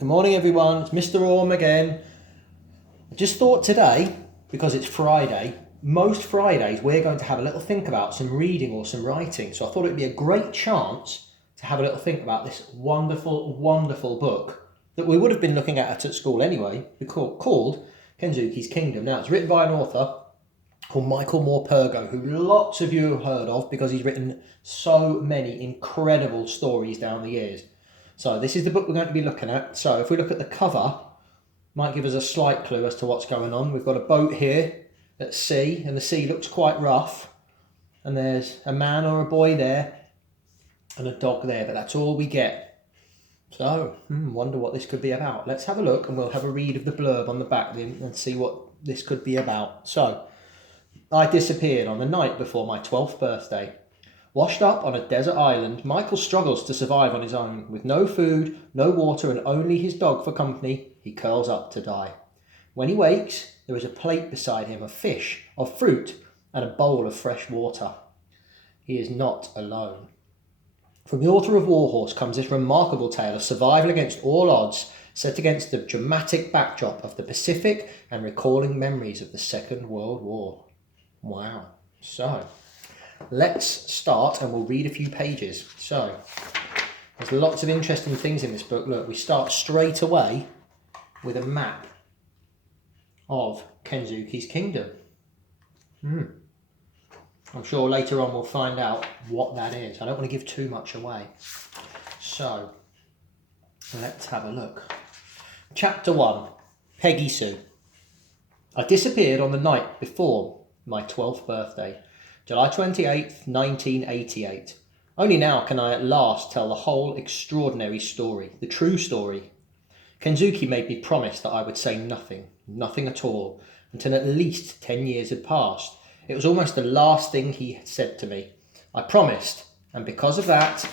Good morning, everyone. It's Mr. Orm again. I just thought today, because it's Friday, most Fridays we're going to have a little think about some reading or some writing. So I thought it'd be a great chance to have a little think about this wonderful, wonderful book that we would have been looking at school anyway, called Kenzuki's Kingdom. Now, it's written by an author called Michael Morpurgo, who lots of you have heard of because he's written so many incredible stories down the years. So this is the book we're going to be looking at. So if we look at the cover, might give us a slight clue as to what's going on. We've got a boat here at sea, and the sea looks quite rough. And there's a man or a boy there, and a dog there, but that's all we get. So, wonder what this could be about. Let's have a look, and we'll have a read of the blurb on the back and see what this could be about. So, I disappeared on the night before my 12th birthday. Washed up on a desert island, Michael struggles to survive on his own. With no food, no water, and only his dog for company, he curls up to die. When he wakes, there is a plate beside him of fish, of fruit, and a bowl of fresh water. He is not alone. From the author of Warhorse comes this remarkable tale of survival against all odds, set against the dramatic backdrop of the Pacific and recalling memories of the Second World War. Wow. So, let's start and we'll read a few pages. So, there's lots of interesting things in this book. Look, we start straight away with a map of Kenzuki's Kingdom. I'm sure later on we'll find out what that is. I don't want to give too much away. So, let's have a look. Chapter 1, Peggy Sue. I disappeared on the night before my 12th birthday, July 28th, 1988. Only now can I at last tell the whole extraordinary story, the true story. Kenzuki made me promise that I would say nothing at all, until at least 10 years had passed. It was almost the last thing he had said to me. I promised, and because of that,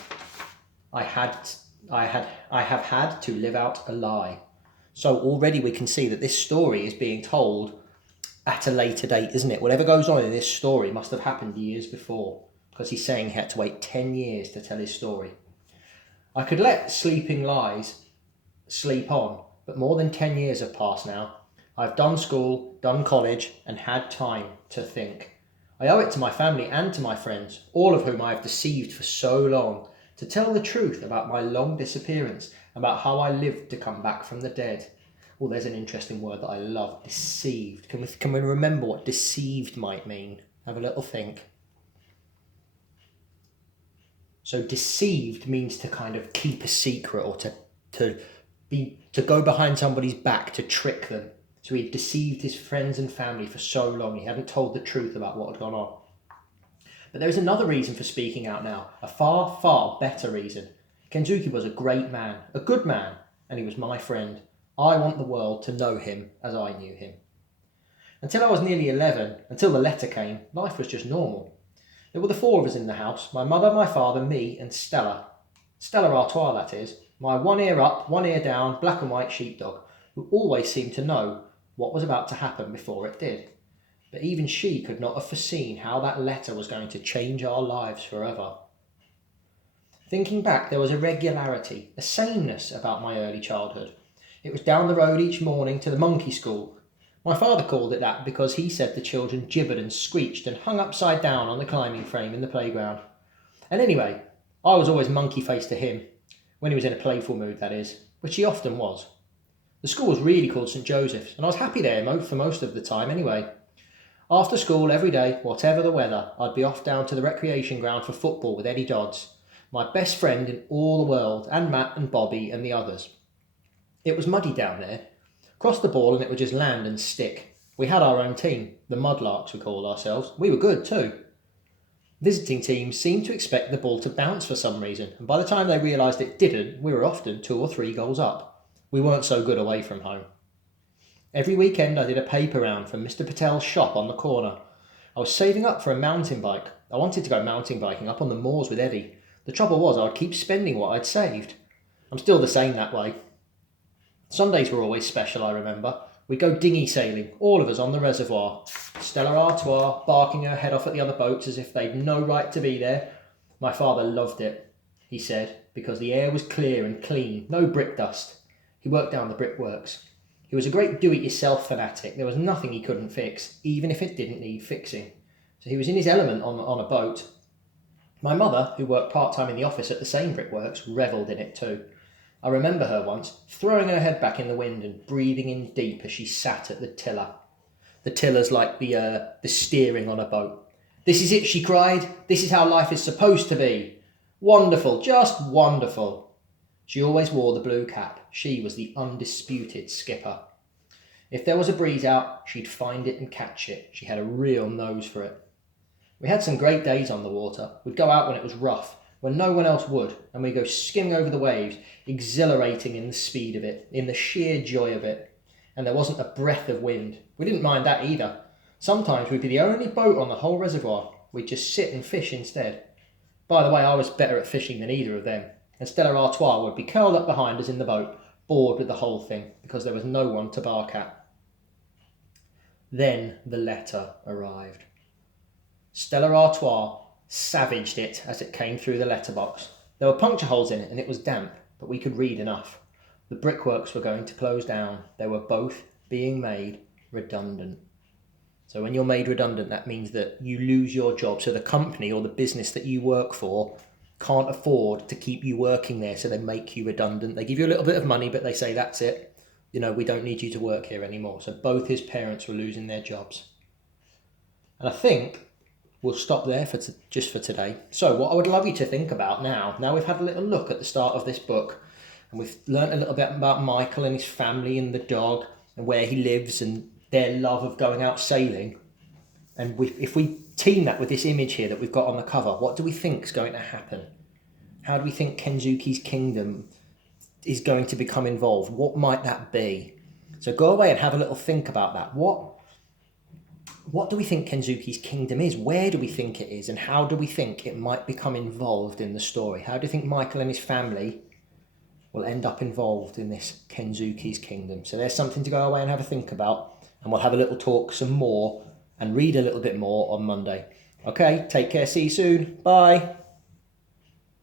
I have had to live out a lie. So already we can see that this story is being told at a later date, isn't it? Whatever goes on in this story must have happened years before, because he's saying he had to wait 10 years to tell his story. I could let sleeping lies sleep on, but more than 10 years have passed now. I've done school, done college, and had time to think. I owe it to my family and to my friends, all of whom I have deceived for so long, to tell the truth about my long disappearance, about how I lived to come back from the dead. Oh, there's an interesting word that I love, deceived. Can we remember what deceived might mean? Have a little think. So deceived means to kind of keep a secret or to go behind somebody's back, to trick them. So he deceived his friends and family for so long. He hadn't told the truth about what had gone on. But there is another reason for speaking out now, a far, far better reason. Kenzuki was a great man, a good man, and he was my friend. I want the world to know him as I knew him. Until I was nearly 11, until the letter came, life was just normal. There were the four of us in the house, my mother, my father, me and Stella. Stella Artois, that is, my one ear up, one ear down, black and white sheepdog, who always seemed to know what was about to happen before it did. But even she could not have foreseen how that letter was going to change our lives forever. Thinking back, there was a regularity, a sameness about my early childhood. It was down the road each morning to the monkey school. My father called it that because he said the children gibbered and screeched and hung upside down on the climbing frame in the playground. And anyway, I was always monkey-faced to him, when he was in a playful mood, that is, which he often was. The school was really called St. Joseph's, and I was happy there for most of the time anyway. After school, every day, whatever the weather, I'd be off down to the recreation ground for football with Eddie Dodds, my best friend in all the world, and Matt and Bobby and the others. It was muddy down there. Crossed the ball and it would just land and stick. We had our own team, the Mudlarks we called ourselves. We were good too. Visiting teams seemed to expect the ball to bounce for some reason, and by the time they realised it didn't, we were often 2 or 3 goals up. We weren't so good away from home. Every weekend I did a paper round from Mr. Patel's shop on the corner. I was saving up for a mountain bike. I wanted to go mountain biking up on the moors with Eddie. The trouble was I'd keep spending what I'd saved. I'm still the same that way. Sundays were always special, I remember. We'd go dinghy sailing, all of us on the reservoir. Stella Artois barking her head off at the other boats as if they'd no right to be there. My father loved it, he said, because the air was clear and clean, no brick dust. He worked down the brickworks. He was a great do-it-yourself fanatic. There was nothing he couldn't fix, even if it didn't need fixing. So he was in his element on a boat. My mother, who worked part-time in the office at the same brickworks, revelled in it too. I remember her once throwing her head back in the wind and breathing in deep as she sat at the tiller. The tiller's like the steering on a boat. "This is it," she cried. "This is how life is supposed to be. Wonderful, just wonderful." She always wore the blue cap. She was the undisputed skipper. If there was a breeze out, she'd find it and catch it. She had a real nose for it. We had some great days on the water. We'd go out when it was rough, when no one else would, and we'd go skimming over the waves, exhilarating in the speed of it, in the sheer joy of it. And there wasn't a breath of wind. We didn't mind that either. Sometimes we'd be the only boat on the whole reservoir. We'd just sit and fish instead. By the way, I was better at fishing than either of them. And Stella Artois would be curled up behind us in the boat, bored with the whole thing, because there was no one to bark at. Then the letter arrived. Stella Artois savaged it as it came through the letterbox. There were puncture holes in it and it was damp, but we could read enough. The brickworks were going to close down. They were both being made redundant. So when you're made redundant, that means that you lose your job. So the company or the business that you work for can't afford to keep you working there, so they make you redundant. They give you a little bit of money, but they say, that's it. We don't need you to work here anymore. So both his parents were losing their jobs. And I think we'll stop there just for today. So what I would love you to think about now we've had a little look at the start of this book, and we've learnt a little bit about Michael and his family and the dog and where he lives and their love of going out sailing. And if we team that with this image here that we've got on the cover, what do we think is going to happen? How do we think Kenzuki's kingdom is going to become involved? What might that be? So go away and have a little think about that. What do we think Kenzuki's kingdom is? Where do we think it is? And how do we think it might become involved in the story? How do you think Michael and his family will end up involved in this Kenzuki's kingdom? So there's something to go away and have a think about. And we'll have a little talk some more and read a little bit more on Monday. Okay, take care. See you soon. Bye.